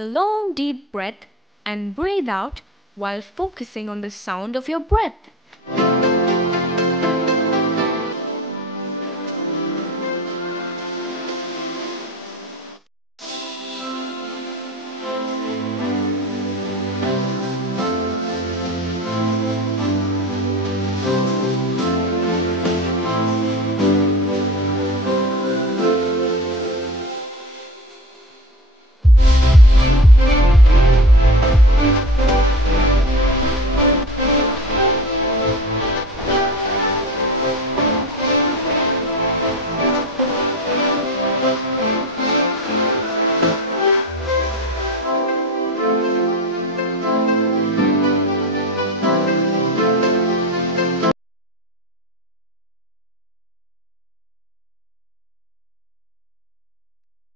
a long deep breath and breathe out while focusing on the sound of your breath.